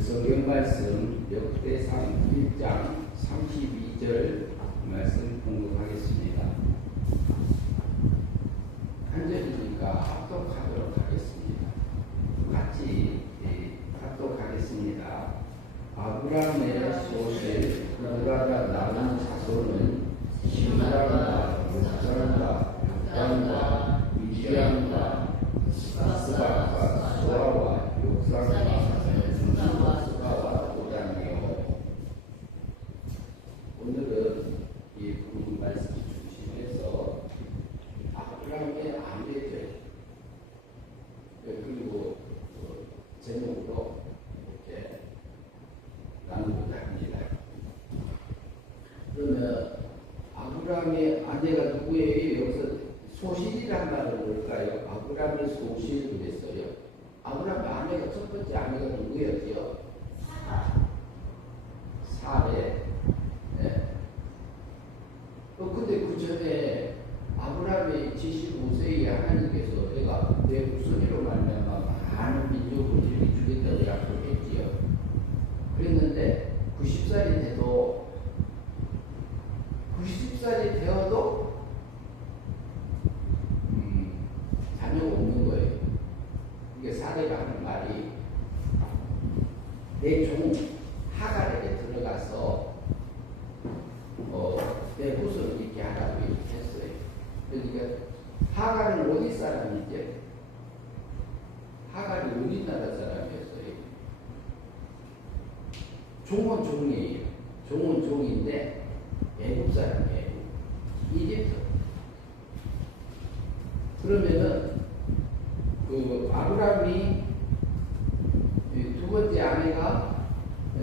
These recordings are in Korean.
성경 말씀 역대상 1장 32절 말씀 공부하겠습니다. 한 절이니까 합독하도록 하겠습니다. 같이 합독하겠습니다. 아브라함의 소실 그라가 낳은 자손은 신라가 목사가 역단과 미디안과 스박과 소아와 욕상과 스가와 오장이요. 오늘은 이 부분 말씀 중심에서 아브라함의 아내들 그리고 제목으로 이렇게 나누고자 합니다. 그러면 아브라함의 아내가 누구예요? 여기서 소실이란 말을 볼까요? 아브라함의 소실 그랬어요. 아브라함의 아내가 첫 번째 아내가 누구였죠? 사레. 네. 근데 그 전에 아브라함의 75세에 하나님께서 내가 내 후손으로 말미암아 많은 민족을 일으키겠다고 약속했지요. 그랬는데 90살이 되어도 자녀가 없는 거예요. 이게 사례가 하는 말이 내 종 하갈에게 들어가서 내 후손을 있게 하라고 했어요. 그러니까 하갈은 어디 사람이지? 하갈이 우리나라 사람이었어요. 종은 종이에요. 종은 종인데 애국 사람이에요. 이집트. 그러면은 그 아브라함이 두 번째 아내가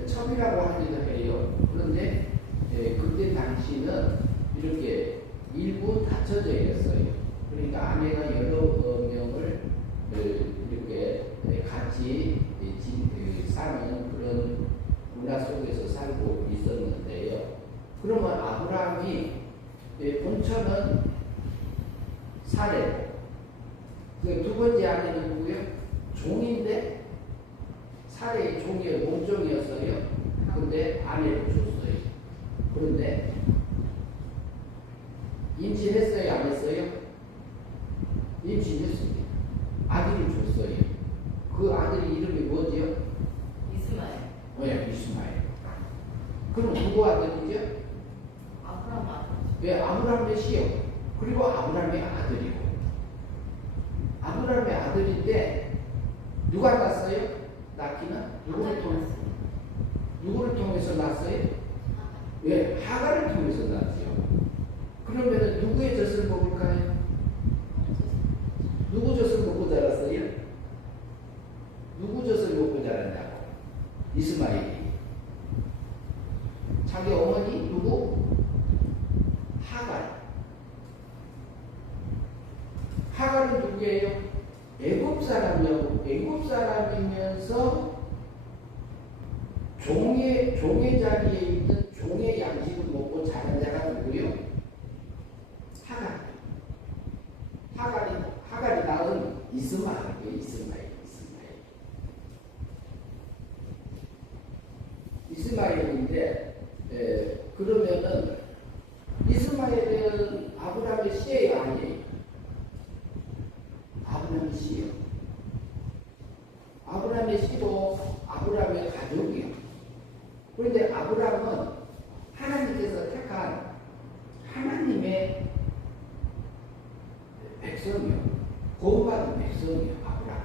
첩이라고 하기도 해요. 그런데 그때 당시는 이렇게 일부 닫혀져 있었어요. 그러니까 아내가 여러 명을 이렇게 같이 사는 그런 문화 속에서 살고 있었는데요. 그러면 아브라함이 본처는 사례. 두 번째 아내는 누구예요? 종인데 사례의 몸종이었어요. 근데 아내를 줬어요. 그런데 임신했어요? 안 했어요? 임신했습니다. 아들을 줬어요. 그 아들의 이름이 뭐지요? 이스마엘. 네, 이스마엘. 그럼 누구 아들이죠? 아브라함 아들. 네, 아브라함의 시요. 그리고 아브라함의 아들이고. 아브라함의 아들인데 누가 낳았어요? 낳기는 누구를 통해서 낳았어요? 왜? 하갈을 통해서 낳았어요. 그러면 누구의 젖을 먹을까요? 누구 젖을 먹고 자랐어요? 누구 젖을 먹고 자랐냐고? 이스마엘이. 자기 어머니 누구? 하갈. 하갈은 누구예요? 애굽 사람이요. 애굽 사람이면서 종의 자리에 있는 종의 양식을 먹고 자란 자가 누구요? 하갈이 낳은 이스마엘이에요. 이스마엘인데 그러면은 이스마엘은 아브라함의 씨예요, 아니에요? 아브라함의 씨요. 아브라함의 씨도 아브라함의 가족이요. 그런데 아브라함은 하나님께서 택한 하나님의 백성이요. 구원받은 백성이요, 아브라함.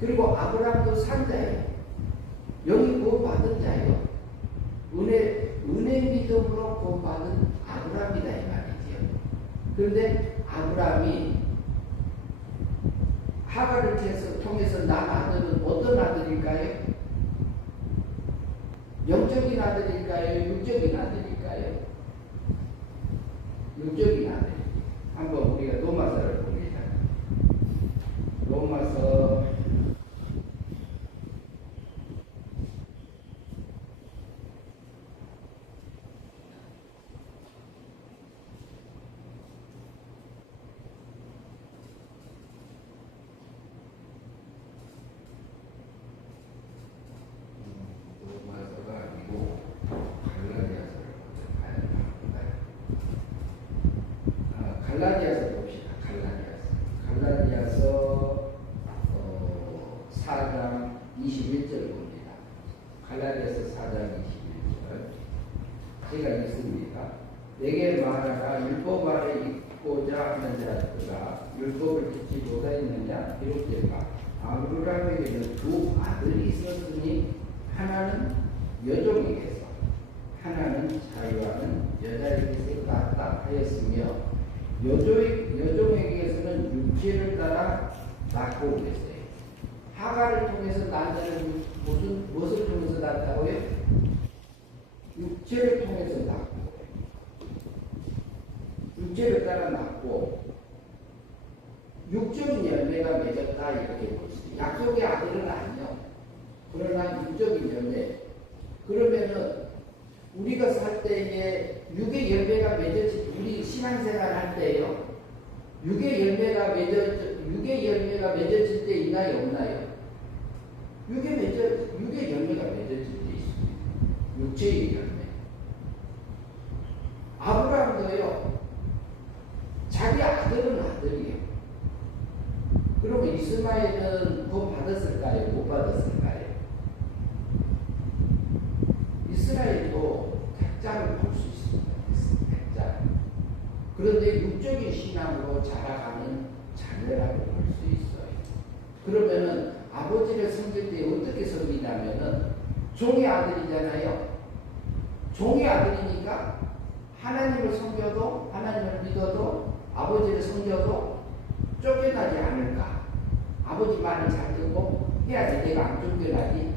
그리고 아브라함도 산자예요. 영이 구원받은 자예요. 은혜 믿음으로 구원받은 아브라함이다 이 말이지요. 그런데 아브라함이 하갈을 통해서 난 아들은 어떤 아들일까요? 영적인 아들일까요? 육적인 아들일까요? 육적인 아들. 한번 우리가 로마서를 봅니다. 로마서 갈라디아서 봅시다. 갈라디아서 4장 21절 봅니다. 갈라디아서 4장 21절. 제가 읽습니다. 내게 말하라. 율법 아래 있고자 하는 자들아 율법을 듣지 못하였느냐? 기록될까? 아브라함에게는 두 아들이 있었으니 하나는 여종에게서 하나는 자유하는 여자에게서 낳았다 하였으며 여종에게서는 육체를 따라 낳고 그랬어요. 하가를 통해서 낳는 무엇을 통해서 낳았다고요? 육체를 통해서 낳고 육체를 따라 낳고 육적인 열매가 맺었다 이렇게 볼 수 있어요. 약속의 아들은 아니요. 그러나 육적인 열매. 그러면은 우리가 살 때에 육의 열매가 맺어질 우리 신앙생활 할 때요. 육의 열매가 맺어질 때 있나요, 없나요? 육의 열매가 맺어질 때 있습니다. 육체의 열매. 아브라함도요. 자기 아들은 아들이에요. 그러면 이스마엘은 더 받았을까요? 못 받았을까요? 이스라엘도 택자를 볼 수 있습니다. 택자. 그런데 육적인 신앙으로 자라가는 자녀라고 볼 수 있어요. 그러면은 아버지를 섬길 때 어떻게 섬기냐면은 종의 아들이잖아요. 종의 아들이니까 하나님을 섬겨도 하나님을 믿어도 아버지를 섬겨도 쫓겨나지 않을까. 아버지 말을 잘 듣고 해야지 내가 안 쫓겨나지.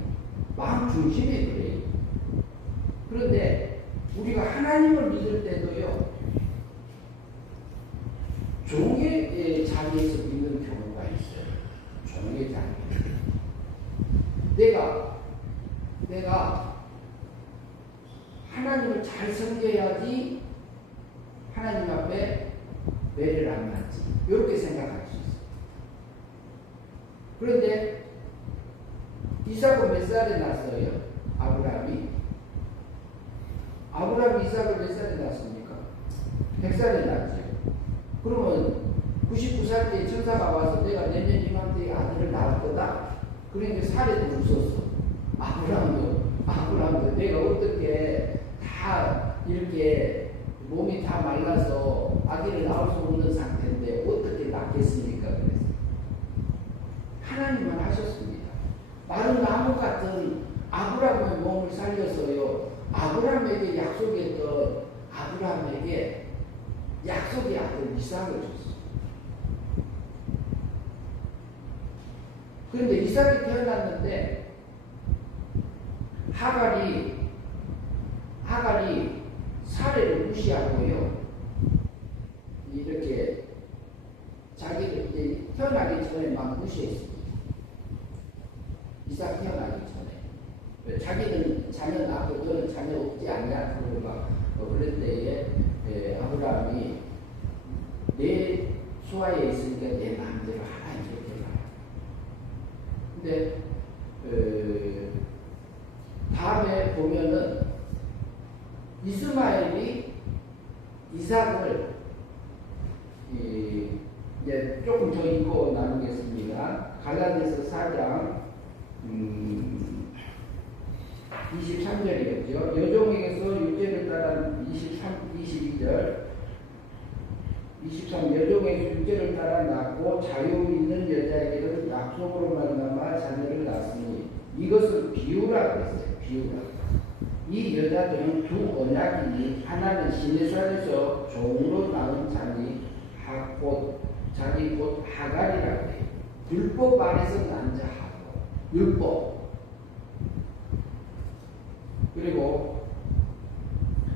마음 중심이 그래요. 그런데 우리가 하나님을 믿을 때도요. 종의 자리에서 믿는 경우가 있어요. 종의 자리. 내가 하나님을 잘 섬겨야지 하나님 앞에 매를 안 맞지. 이렇게 생각할 수 있어요. 그런데 이삭은 몇 살에 낳았어요? 아브라함이 이삭을 몇 살에 낳았습니까? 100살에 낳았죠. 그러면 99살 때 천사가 와서 내가 내년 이맘때에 아들을 낳을 거다. 그러니까 살에도 웃었어. 아브라함도 내가 어떻게 다 이렇게 몸이 다 말라서 아기를 낳을 수 없는 상태인데 어떻게 낳겠습니까? 그래서 하나님은 하셨습니다. 마른 나무 같은 아브라함의 몸을 살려서요. 아브라함에게 약속했던 아브라함에게 약속의 아들 이삭을 줬어요. 그런데 이삭이 태어났는데 하갈이 사례를 무시하고요. 이렇게 자기를 이제 태어나기 전에 막 무시했습니다. 이삭 태어나기 전에. 자기는 자녀 낳고 너는 자녀 없지 않냐? 그러고 막 그럴 때에 아브라함이 내 수하에 있으니까 내 마음대로 하라 이렇게 말해요. 근데 다음에 보면은 이스마엘이 이삭을 이제 조금 더 읽고 나누겠습니다. 갈라디아서 4장 23절이겠죠. 여종에게서 육체를 따라 22절 23 여종에게서 육체를 따라 낳고 자유 있는 여자에게는 약속으로 말미암아 자녀를 낳았으니 이것을 비유라 그랬어요. 비유라. 이 여자들은 두 언약이니 하나는 시내산에서 종으로 낳은 자기 곧 하갈이라고 해요. 율법 안에서 난 자하고 율법. 그리고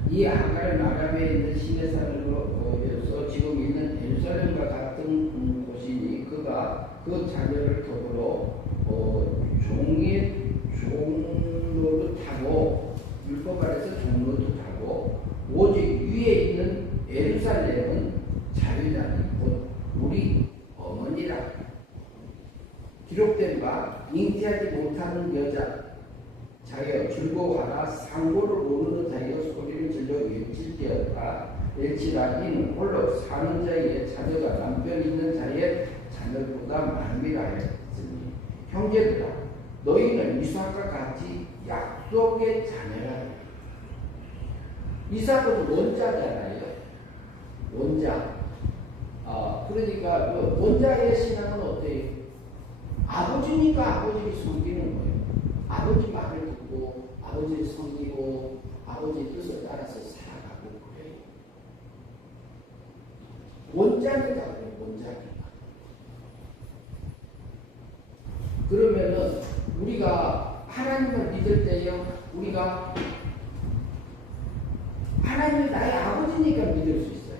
이 하갈은 아람에 있는 시내산으로서 지금 있는 예루살렘과 같은 곳이니 그가 그 자녀를 더불어 종로도 타고 율법 아래서 종로도 타고 오직 위에 있는 예루살렘은 자유자니 곧 우리 어머니라. 기록된 바 잉태하지 못하는 여자 자기가 즐거워하라 상고를 모르는 자기가 소리를 질러 외칠 때였다. 일치라 이는 홀로 사는 자의 자녀가 남편 있는 자의 자녀보다 많음이라 하였으니 형제들아 너희는 이삭과 같이 약속의 자녀라. 이삭은 원자잖아요. 원자. 그러니까 그 원자의 신앙은 어때요? 아버지니까 아버지를 섬기는 거예요. 아버지 말을 듣고 아버지를 섬기고 아버지 뜻을 따라서 살아가고 그래요. 원자니까 그래요. 원자니까. 그러면은 우리가 하나님을 믿을 때요, 우리가 하나님이 나의 아버지니까 믿을 수 있어요.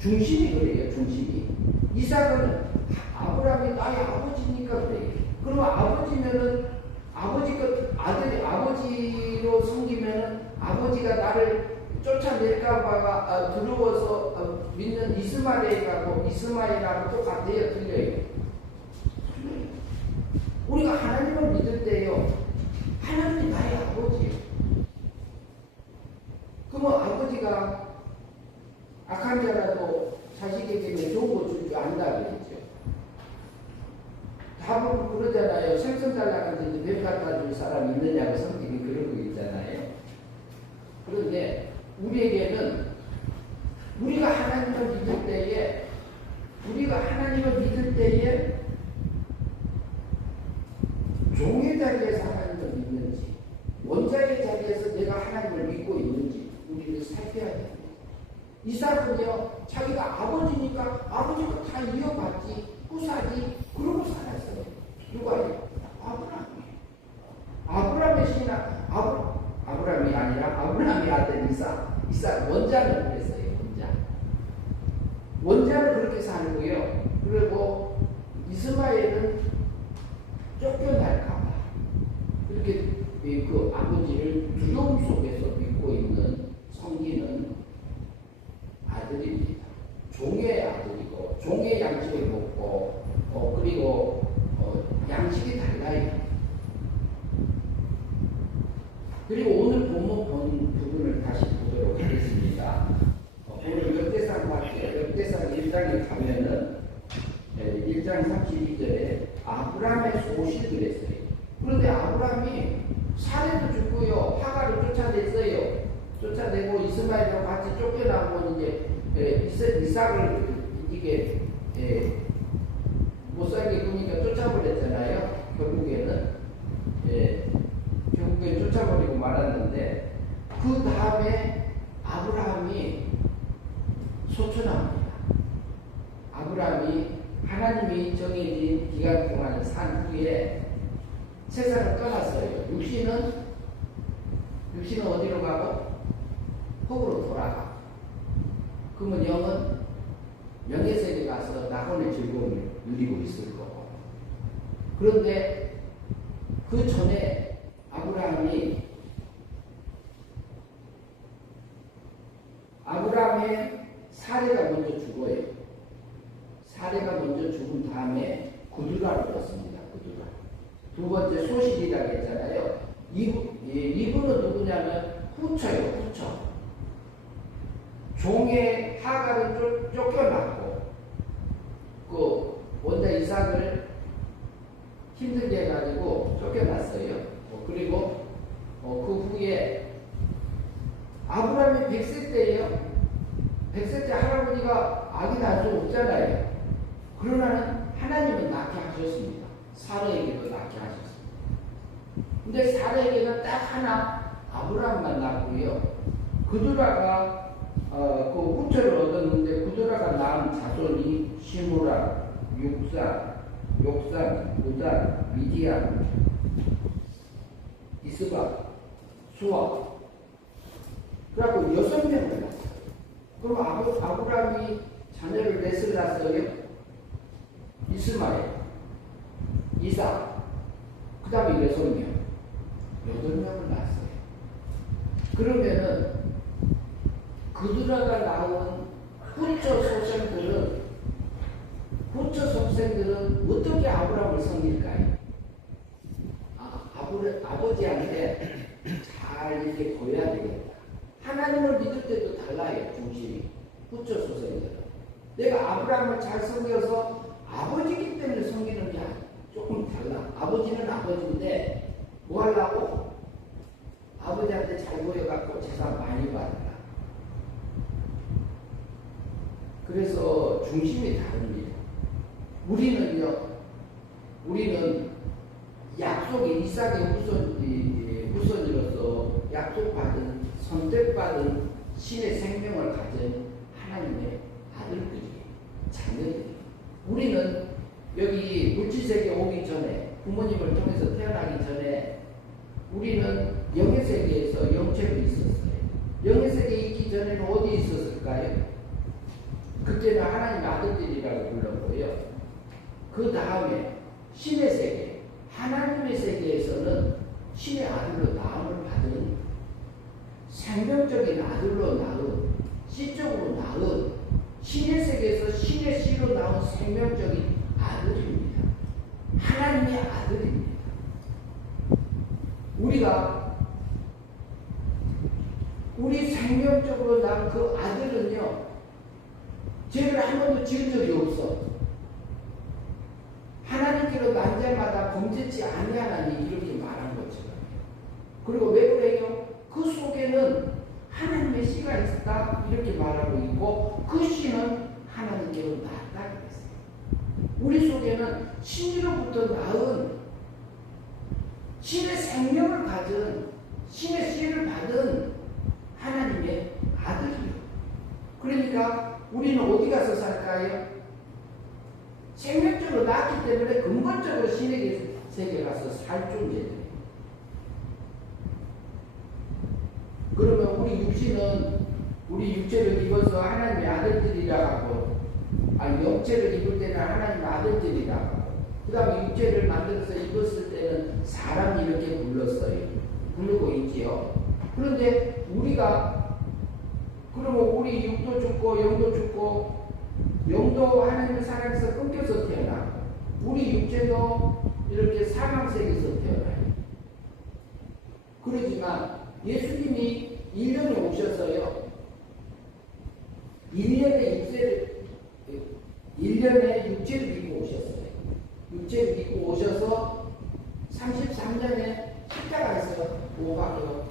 중심이 그래요. 중심이. 이삭은 아브라함이 나의 아버지니까 그래요. 그러면 아버지면은 아버지 것 아들이 아버지로 섬기면은 아버지가 나를 쫓아낼까봐 두려워서 믿는 이스마엘하고 똑같아요. 틀려요. 우리가 하나님을 믿을 때요, 하나님이 나의 아버지예요. 그러면 아버지가 악한 자라도 자식에게 좋은 거 줄 줄 안다 그랬죠. 다분 그러잖아요. 생선 달라는데 뱀 갖다 줄 사람 있느냐고 성경이 그러고 있잖아요. 그런데 우리에게는 우리가 하나님을 믿을 때에 종의 자리에서 하나님을 믿는지 원자의 자리에서 내가 하나님을 믿고 있는지 우리를 살펴야 됩니다. 이삭은요, 자기가 아버지니까 아버지가 다 이어받지 후사지 그러고 살았어요. 누가요? 아브라함의 신앙, 아브라함이 아니라 아브라함의 아들 이삭 원자는 그랬어요. 원자는 그렇게 살고요. 그리고 이스마엘은 쫓겨날까봐 그렇게 그 아버지를 두려움 속에서 믿고 있는 섬기는 아들입니다. 종의 아들이고 종의 양식을 먹고 그리고 양식이 달라요. 그리고 오늘 본문 본 부분을 다시 보도록 하겠습니다. 오늘 역대상 1장에 가면은 1장 32절에 아브라함의 소식을 했어요. 그런데 아브라함이 사례도 죽고요, 하가를 쫓아냈어요. 쫓아내고 이스마엘과 같이 쫓겨나고 이제 이삭을 이게 못 살게 구니까 쫓아버렸잖아요. 결국에는 쫓아버리고 말았는데 그 다음에 아브라함이 소천합니다. 아브라함이 하나님이 정해진 기간 동안 산 후에 세상을 떠났어요. 육신은 어디로 가고? 흙으로 돌아가. 그러면 영은 영예세계 가서 낙원의 즐거움을 누리고 있을 거고. 그런데 그 전에 아브라함의 사례가 먼저 죽어요. 사례가 먼저 죽은 다음에 구두라를 얻습니다. 구두라. 두 번째 소실이라고 했잖아요. 이분은 누구냐면 후처예요. 후처. 종의 하가를 쫓겨났고 그 원자 이삭을 힘들게 해가지고 쫓겨났어요. 그리고 그 후에 아브라함이 100세 때예요. 100세 때 할아버지가 아기 낳을 수 없잖아요. 그러나는 하나님은 낳게 하셨습니다. 사라에게도 낳게 하셨습니다. 근데 사라에게는 딱 하나 아브라함만 낳고요. 그두라가 그 후처를 얻었는데 그두라가 낳은 자손이 시므라, 욕산, 무단, 미디안, 이스바, 수아. 그래갖고 6명을 낳았어요. 그럼 아브라함이 자녀를 넷을 낳았어요. 이스마엘, 이삭, 그 다음에 6명. 8명을 낳았어요. 그러면은 그두라가 낳은 후처 속생들은 어떻게 아브라함을 섬길까요? 아버지한테 잘 이렇게 보여야 되겠다. 하나님을 믿을 때도 달라요. 중심이. 후처 소생들은. 내가 아브라함을 잘 섬겨서 아버지기 때문에 섬기는 게 조금 달라. 아버지는 아버지인데 뭐 하려고? 아버지한테 잘 보여갖고 재산 많이 받는다. 그래서 중심이 다릅니다. 우리는 약속이 이삭의 후손으로서 약속받은 선택받은 신의 생명을 가진 하나님의 아들들이 자녀들이. 우리는 여기 물질세계에 오기 전에 부모님을 통해서 태어나기 전에 우리는 영의 세계에서 영체로 있었어요. 영의 세계에 있기 전에는 어디 있었을까요? 그때는 하나님의 아들들이라고 불렀고요. 그 다음에 신의 세계, 하나님의 세계에서는 신의 아들로 나음을 받은 생명적인 아들로 낳은 씨적으로 낳은 신의 세계에서 신의 씨로 나온 생명적인 아들입니다. 하나님의 아들입니다. 우리 생명적으로 낳은 그 아들은요, 죄를 한 번도 지은 적이 없어. 하나님께로 난 자마다 범죄치 아니하나니 이렇게 말한 것처럼. 그리고 왜 그래요? 그 속에는 하나님의 씨가 있다 이렇게 말하고 있고 그 씨는 하나님께로 낳았다 그랬어요. 우리 속에는 신으로부터 낳은 신의 생명을 가진 신의 씨를 받은 하나님의 아들이요. 그러니까 우리는 어디 가서 살까요? 생명적으로 낳았기 때문에 근본적으로 신의 세계에 가서 살 존재들이에요. 그러면 우리 육체를 입어서 하나님의 아들들이라 하고, 영체를 입을 때는 하나님의 아들들이라 하고, 그 다음에 육체를 만들어서 입었을 때는 사람 이렇게 불렀어요. 부르고 있지요. 그런데 그러면 우리 육도 죽고 영도 죽고 영도 하나님의 사랑에서 끊겨서 태어나고 우리 육체도 이렇게 사망세계에서 태어나요. 그러지만 예수님이 1년에 오셨어요. 1년에 육체를 입고 오셨어요. 육체를 입고 오셔서 33년에 십자가에서 오가로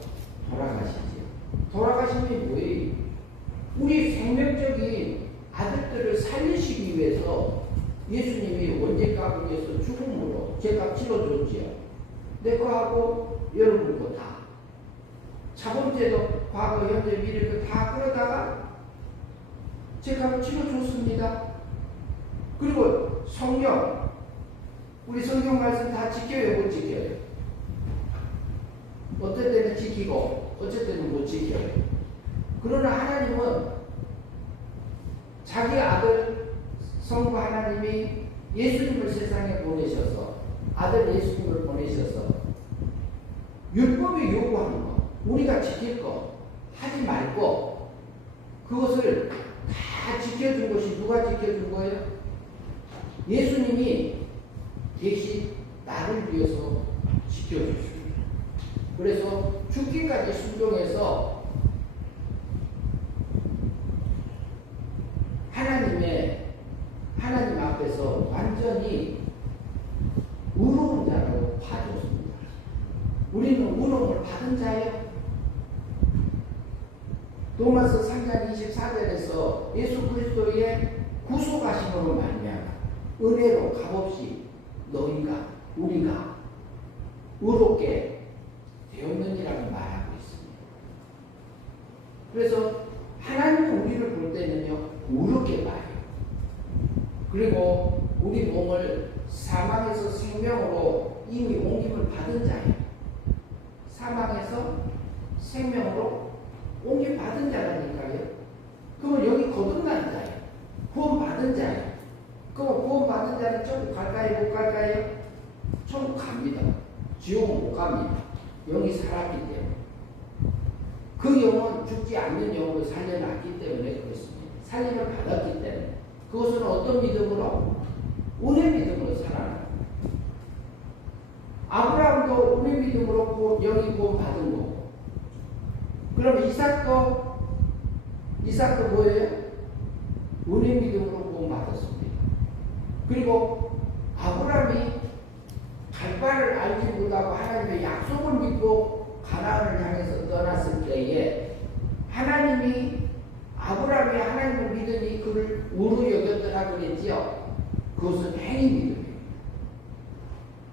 돌아가시지요. 돌아가신 게 뭐예요? 우리 생명적인 아들들을 살리시기 위해서 예수님이 원죄값을 위해서 죽음으로 죄값 치러줬지요. 내 거하고 여러분 거 다. 자본죄도 과거, 현재, 미래 다 끌어다가 죄값을 치러줬습니다. 그리고 성경, 우리 성경 말씀 다 지켜요, 못 지켜요? 어떨 때는 지키고 어쩔 때는 못 지켜요. 그러나 하나님은 자기 아들 성부 하나님이 예수님을 세상에 보내셔서 아들 예수님을 보내셔서 율법이 요구하는 거 우리가 지킬 거 하지 말고 그것을 다 지켜준 것이 누가 지켜준 거예요? 예수님이 대신 나를 위해서 지켜주십니다. 그래서 죽기까지 순종해서 하나님 앞에서 완전히 의로운 자로 봐줬습니다. 우리는 의로움을 받은 자예요. 로마서 3장 24절에서 예수 그리스도의 구속하심으로 말미암아 은혜로 값없이 우리가 의롭게 되었느니라고 말하고 있습니다. 그래서 하나님은 우리를 볼 때는요 의롭게 봐요. 그리고 우리 몸을 사망에서 생명으로 이미 옮김을 받은 자예요. 사망에서 생명으로 옮김 받은 자라니까요. 그러면 여기 거듭난 자예요. 구원 받은 자예요. 그럼 구원 받은 자는 천국 갈까요? 못 갈까요? 천국 갑니다. 지옥은 못 갑니다. 영이 살았기 때문에. 그 영은 죽지 않는 영으로 살려놨기 때문에 그렇습니다. 살림을 받았기 때문에. 그것은 어떤 믿음으로? 은혜 믿음으로 살아납니다. 아브라함도 은혜 믿음으로 영이 구원 받은 거고 그럼 이삭도 뭐예요? 은혜 믿음으로 구원받았습니다. 그리고 아브라함이 갈 바를 알지 못하고 하나님의 약속을 믿고 가나안을 향해서 떠났을 때에 하나님이 아브라함이 하나님을 믿으니 그를 의로 여겼더라 그랬지요. 그것은 행위 믿음입니다.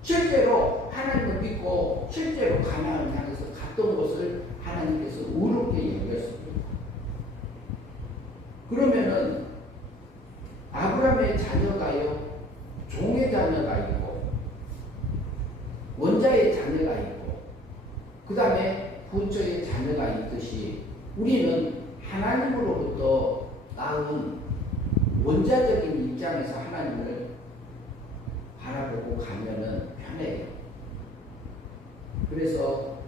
실제로 하나님을 믿고 실제로 가나안을 향해서 갔던 것을 하나님께서 의롭게 여겼습니다. 그러면은 아브라함의 자녀가요, 종의 자녀가 있고 원자의 자녀가 있고 그 다음에 부처의 자녀가 있듯이 우리는 하나님으로부터 낳은 원자적인 입장에서 하나님을 바라보고 가면은 편해요. 그래서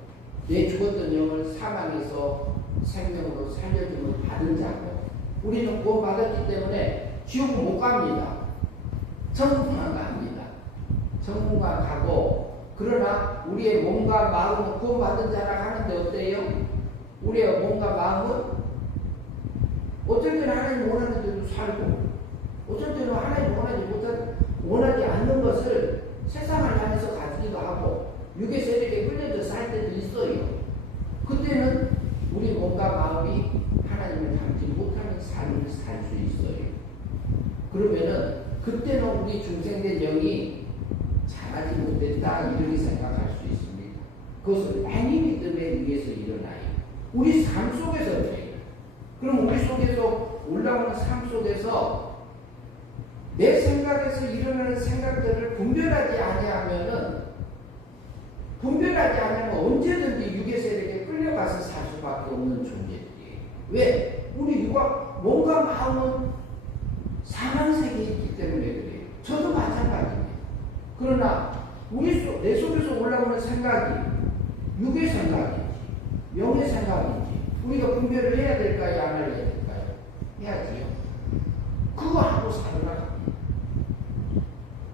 내 죽었던 영을 사망에서 생명으로 살려줌을 받은 자고 우리는 구원받았기 때문에 지옥은 못 갑니다. 천국만 갑니다. 천국만 가고 그러나 우리의 몸과 마음은 구원받은 자라 하는데 어때요? 우리의 몸과 마음은 어쩔 때는 하나님 원하는 대로 살고 어쩔 때는 하나님 원하지 않는 것을 세상을 향해서 가지기도 하고 육의 세력에 끌려져 살 때도 있어요. 그때는 우리 몸과 마음이 하나님을 닮지 못하는 삶을 살 수 있어요. 그러면은 그때는 우리 중생된 영이 잘하지 못했다 이렇게 생각할 수 있습니다. 그것은 행위 믿음에 의해서 일어나요. 우리 삶 속에서 그래요. 그럼 우리 속에서 올라오는 삶 속에서 내 생각에서 일어나는 생각들을 분별하지 않으면 언제든지 육의 세력에 끌려가서 살 수밖에 없는 존재들이에요. 왜? 우리 몸과 마음은 사망세계에 있기 때문에 그래요. 저도 마찬가지입니다. 그러나 내 속에서 올라오는 생각이 육의 생각인지 영의 생각인지 우리가 분별을 해야 될까요? 안 해야 될까요? 해야지요. 그거 하고 살아갑니다.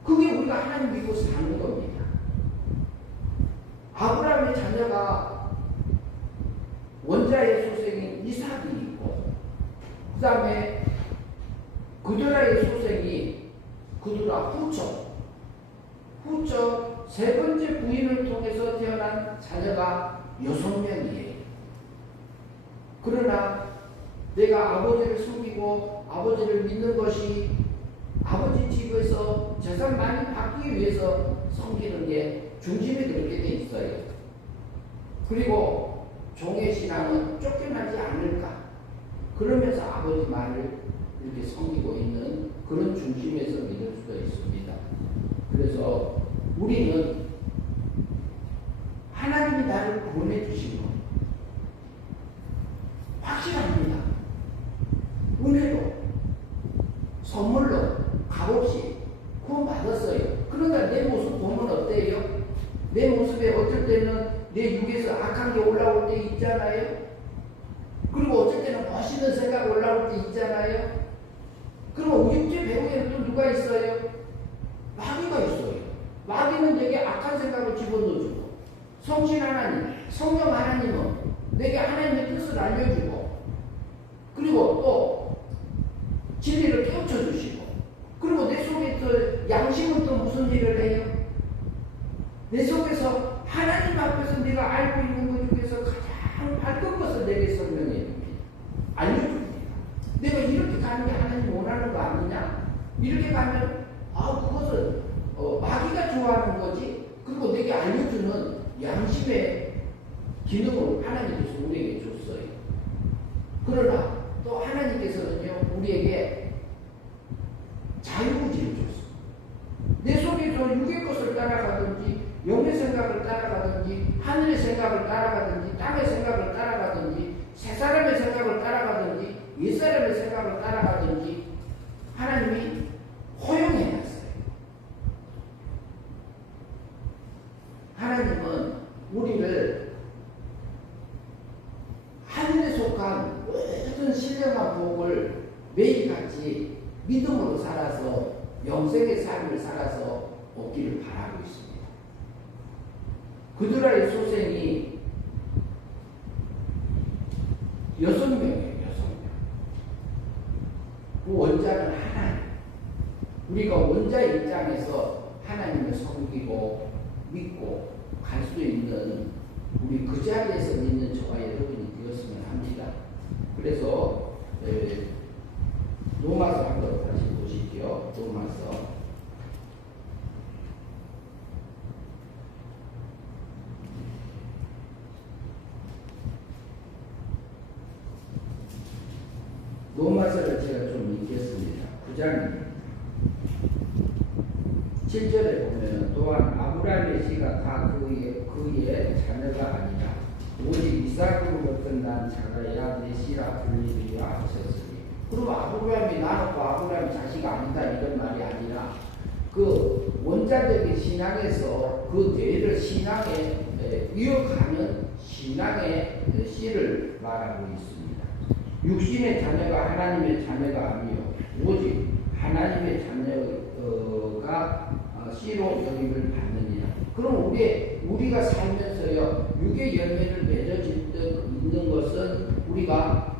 그게 우리가 하나님 믿고 사는 겁니다. 아브라함의 자녀가 원자의 소생인 이삭이 있고 그 다음에 그드라의 소생이 그드라 후처 세 번째 부인을 통해서 태어난 자녀가 6명이에요. 그러나 내가 아버지를 숨기고 아버지를 믿는 것이 아버지 집에서 재산 많이 받기 위해서 섬기는 게 중심이 그렇게 돼 있어요. 그리고 종의 신앙은 쫓겨나지 않을까 그러면서 아버지 말을 이렇게 섬기고 있는 그런 중심에서 믿을 수도 있습니다. 그래서 우리는 하나님이 나를 구원해 주신 것 확실합니다. 은혜로 선물로 값없이 구원받았어요. 그러니까 내 모습 보면 어때요? 내 모습에 어쩔 때는 내 육에서 악한 게 올라올 때 있잖아요. 그리고 어쩔 때는 멋있는 생각 올라올 때 있잖아요. 그럼 육체 배후에는 또 누가 있어요? 마귀가 있어요. 마귀는 내게 악한 생각을 집어넣어주고 성신 하나님, 성령 하나님은 내게 하나님의 뜻을 알려주고 그리고 또 진리를 깨우쳐주시고 그리고 내 속에서 양심은 또 무슨 일을 해요? 내 속에서 하나님 앞에서 내가 알고 있는 것 중에서 가장 밝은 것을 내게 설명해 줍니다. 알려줍니다. 내가 이렇게 가는 게 하나님 원하는 거 아니냐? 이렇게 가면 그것은 마귀가 좋아하는 거지. 그리고 내게 알려주는 양심의 기능을 하나님께서 우리에게 줬어요. 그러나 또 하나님께서는요 우리에게 자유의지를 줬어요. 내 속에서 육의 것을 따라가든지 영의 생각을 따라가든지 하늘의 생각을 따라가든지 땅의 생각을 따라가든지 새 사람의 생각을 따라가든지 옛 사람의 생각을 따라가든지 하나님이 허용해놨어요. 하나님은 우리를 하늘에 속한 모든 신령한 복을 매일같이 믿음으로 살아서 영생의 삶을 살아서 얻기를 바라고 있습니다. 그드라의 소생이 6명이에요. 6명. 그 원자는 하나님. 우리가 원자 입장에서 하나님을 섬기고 믿고 갈 수 있는 우리 그 자리에서 있는 저와 여러분이 되었으면 합니다. 그래서 로마서 한번 다시 보시죠. 로마서 로마서를 제가 좀 읽겠습니다. 9장입니다. 7절에 보면 또한 아브라함의 씨가 다 그의 자녀가 아니라 오직 이삭으로부터 난 자가야 내 씨라 불리리라 하셨으니. 그럼 아브라함이 나놓고 아브라함이 자식 아니다 이런 말이 아니라 그 원자적인 신앙에서 그 대를 신앙에 이어가는 신앙의 씨를 말하고 있습니다. 육신의 자녀가 하나님의 자녀가 아니요 오직 하나님의 자녀가 씨로 여김을 받느니라. 그럼 우리가 살면서요 육의 열매를 맺어지는 것은 우리가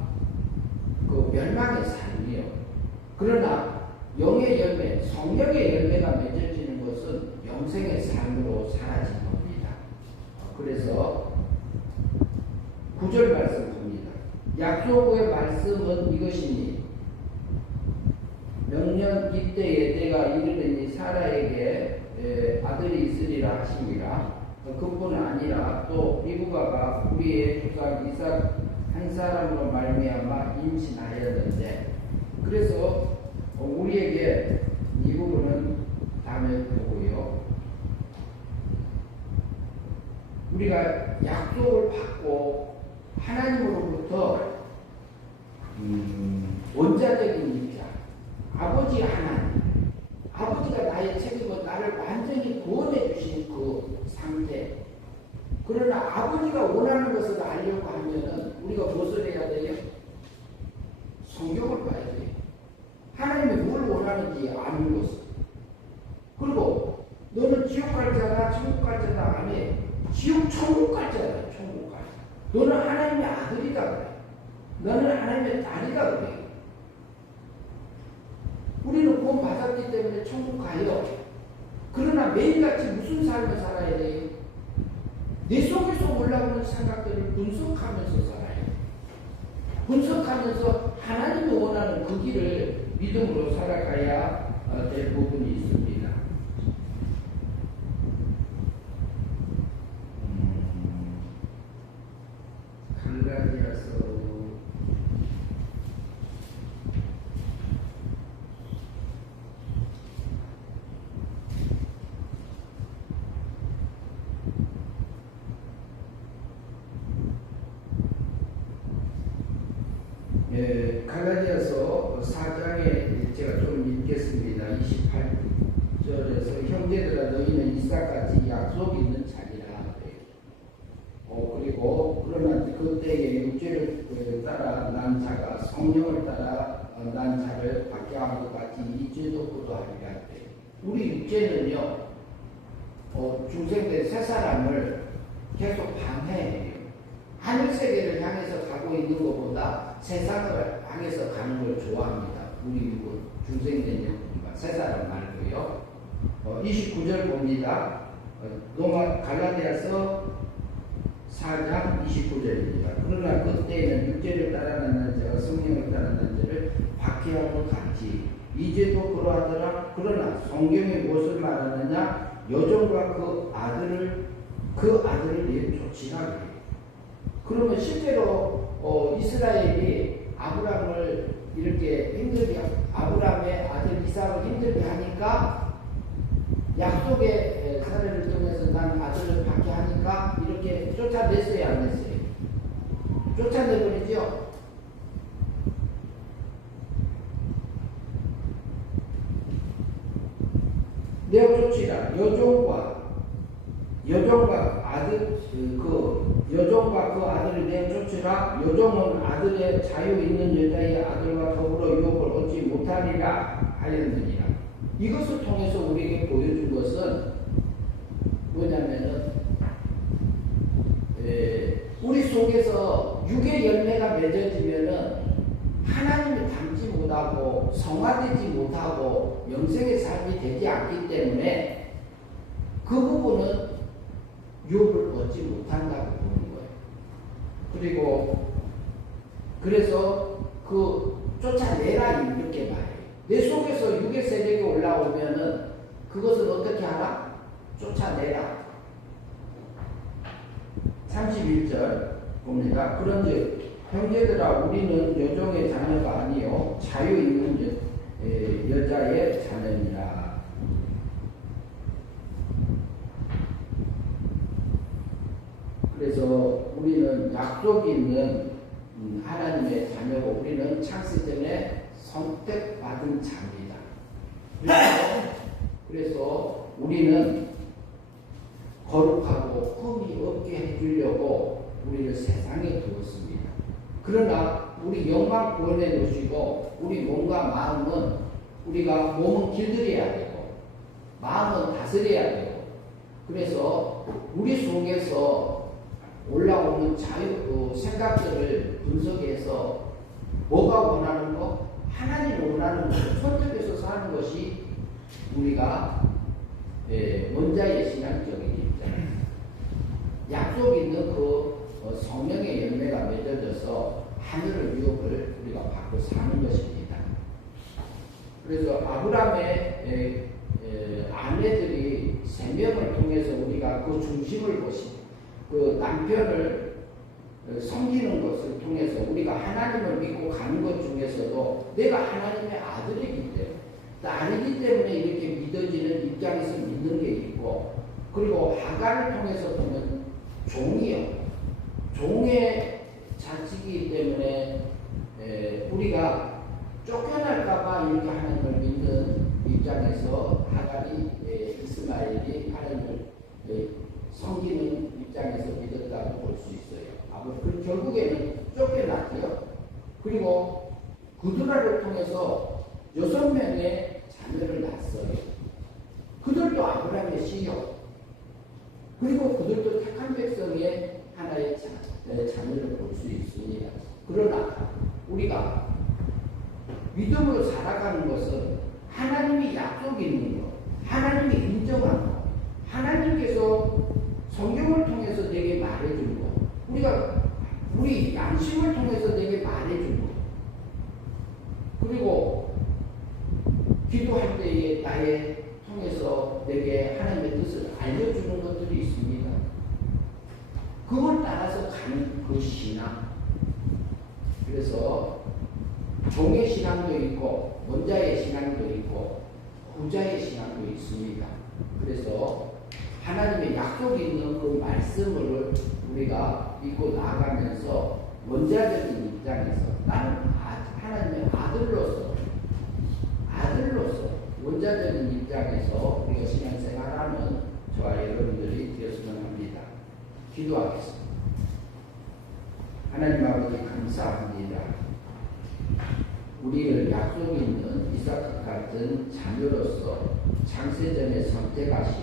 그 멸망의 삶이요. 그러나 영의 열매, 성령의 열매가 맺어지는 것은 영생의 삶으로 사라진 겁니다. 그래서 9절 말씀 봅니다. 약속의 말씀은 이것이니 명년 이때에 때가 이르르니 사라에게 아들이 있으리라 하시니라. 그뿐 아니라 또 리브가가 우리의 조상 이삭 한 사람으로 말미암아 임신하였는데, 그래서 우리에게 이 부분은 다음에 보고요. 우리가 약속을 받고 하나님으로부터 원자적인 입장, 아버지 하나님, 아버지가 나의 책임을 나를 완전히 구원해 주신 그 상태. 그러나 아버지가 원하는 것을 알려고 하면은 우리가 무엇을 해야 돼요? 성경을 봐야 돼요. 하나님이 뭘 원하는지 아는 것을. 그리고 너는 지옥 갈 자나 천국 갈 자나 안 해. 지옥 천국 갈 자다. 천국 갈 자. 너는 하나님의 아들이다 그래. 너는 하나님의 딸이다 그래. 우리는 구원 받았기 때문에 천국 가요. 그러나 매일같이 무슨 삶을 살아야 돼요? 내 속에서 올라오는 생각들을 분석하면서 살아요. 분석하면서 하나님이 원하는 그 길을 믿음으로 살아가야 될 부분이 있습니다. 갈라디아서 갈라디아서 4장에 제가 좀 읽겠습니다. 28절에서 형제들아 너희는 이삭같이 약속 있는 자니라. 그리고 그러나 그때에 육체를 따라 난 자가 성령을 따라 난 자를 받게 한 것 같이 이 죄도 하리라. 우리 육체는요 중생된 새 사람을 계속 방해해요. 하늘 세계를 향해서 가고 있는 것보다 세상을 향해서 가는 걸 좋아합니다. 우리 육은 중생된 영혼과 새 사람 말고요. 29절 봅니다. 로마 갈라디아서 4장 29절입니다. 그러나 그때에는 육체를 따라 낳는 자가 성령을 따라 낳는 자를 박해하고 같이 이제도 그러하더라. 그러나 성경이 무엇을 말하느냐? 여종과 그 아들을 내쫓으라 그래요. 그러면 실제로 이스라엘이 아브라함을 이렇게 힘들게, 아브라함의 아들 이삭을 힘들게 하니까 약속의 사례를 통해서 난 아들을 받게 하니까 이렇게 쫓아냈어요, 안 냈어요? 쫓아내버리죠? 내쫓으라. 여종과 그 아들을 내쫓으라. 여종은 아들의 자유 있는 여자의 아들과 더불어 유업을 얻지 못하리라 하였느니라. 이것을 통해서 우리에게 보여준 것은 뭐냐면은 우리 속에서 육의 열매가 맺어지면은 하나님을 닮지 못하고 성화되지 못하고 영생의 삶이 되지 않기 때문에 그 부분은 유업을 얻지 못한다고 보는 거예요. 그리고 그래서 그 쫓아내라 이렇게 말해요. 내 속에서 육의 세력이 올라오면은 그것을 어떻게 하라? 쫓아내라. 31절 봅니다. 그런즉 형제들아 우리는 여종의 자녀가 아니요 자유 있는 여자의 자녀니라. 그래서 우리는 약속이 있는 하나님의 자녀고 우리는 창세전에 선택받은 자입니다. 그래서 우리는 거룩하고 흠이 없게 해주려고 우리를 세상에 두었습니다. 그러나 우리 영광 구원해 놓으시고 우리 몸과 마음은 우리가 몸은 길들여야 되고 마음은 다스려야 되고 그래서 우리 속에서 올라오는 생각들을 분석해서 뭐가 원하는 거? 하나님 원하는 것을 선택해서 사는 것이 우리가 원자의 신앙적인 입장. 약속 있는 그 성령의 열매가 맺어져서 하늘의 유업을 우리가 받고 사는 것입니다. 그래서 아브라함의 아내들이 3명을 통해서 우리가 그 중심을 보시 그 남편을 섬기는 것을 통해서 우리가 하나님을 믿고 가는 것 중에서도 내가 하나님의 아들이기 때문에 딸이기 때문에 이렇게 믿어지는 입장에서 믿는 게 있고 그리고 하갈을 통해서 보면 종이요. 종의 자식이기 때문에 우리가 쫓겨날까봐 이렇게 하나님을 믿는 입장에서 하갈이 이스마엘이 하나님을 섬기는 입장에서 믿었다고 볼 수 있어요. 그 결국에는 쫓겨났고요. 그리고 그들을 통해서 6명의 자녀를 낳았어요. 그들도 아브라함의 씨요. 그리고 그들도 택한 백성의 하나의 자녀를 볼 수 있습니다. 그러나 우리가 믿음으로 살아가는 것은 하나님이 약속이 있는 것, 하나님이 인정한 것, 하나님께서 성경을 통해서 내게 말해준 것, 우리 양심을 통해서 내게 말해준 것, 그리고 기도할 때에 나의 통해서 내게 하나님의 뜻을 알려주는 것들이 있습니다. 그걸 따라서 가는 그 신앙. 그래서 종의 신앙도 있고 원자의 신앙도 있고 후자의 신앙도 있습니다. 그래서 하나님의 약속이 있는 그 말씀을 우리가 믿고 나아가면서 원자적인 입장에서 나는 하나님의 아들로서 원자적인 입장에서 우리가 신앙생활하는 저와 여러분들이 되었으면 합니다. 기도하겠습니다. 하나님 아버지 감사합니다. 우리를 약속 있는 이삭 같은 자녀로서 창세전에 선택하기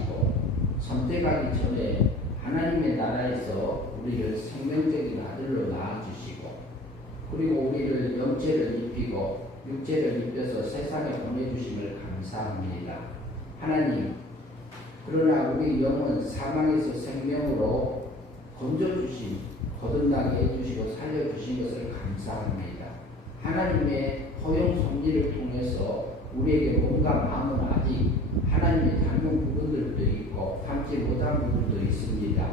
전에 하나님의 나라에서 우리를 생명적인 아들로 낳아주시고 그리고 우리를 영체를 입히고 육체를 입혀서 세상에 보내주심을 감사합니다. 하나님, 그러나 우리 영은 사망에서 생명으로 건져주심, 거듭나게 해주시고 살려주신 것을 감사합니다. 하나님의 허용 섭리를 통해서 우리에게 몸과 마음은 아직 하나님의 닮은 부분들도 있고 닮지 못한 부분도 있습니다.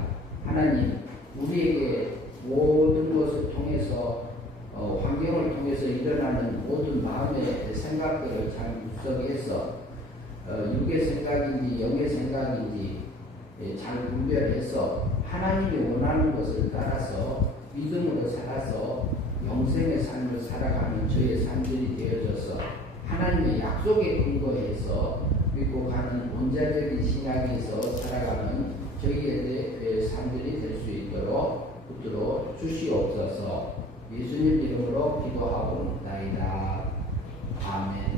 하나님, 우리에게 모든 것을 통해서 환경을 통해서 일어나는 모든 마음의 생각들을 잘 분석해서 육의 생각인지 영의 생각인지 잘 분별해서 하나님이 원하는 것을 따라서 믿음으로 살아서 영생의 삶을 살아가는 저의 삶들이 되어져서 하나님의 약속에 근거해서 믿고 가는 원자적인 신앙에서 살아가는 저희의 삶들이 될 수 있도록 붙들어 주시옵소서. 예수님 이름으로 기도하옵나이다. 아멘.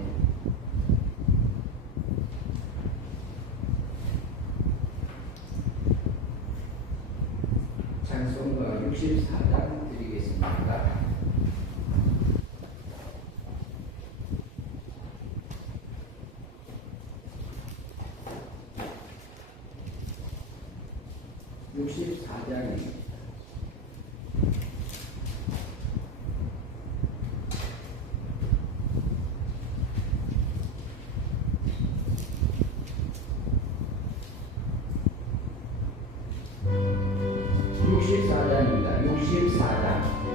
찬송가 64장 드리겠습니다. (64장입니다) (64장입니다) (64장)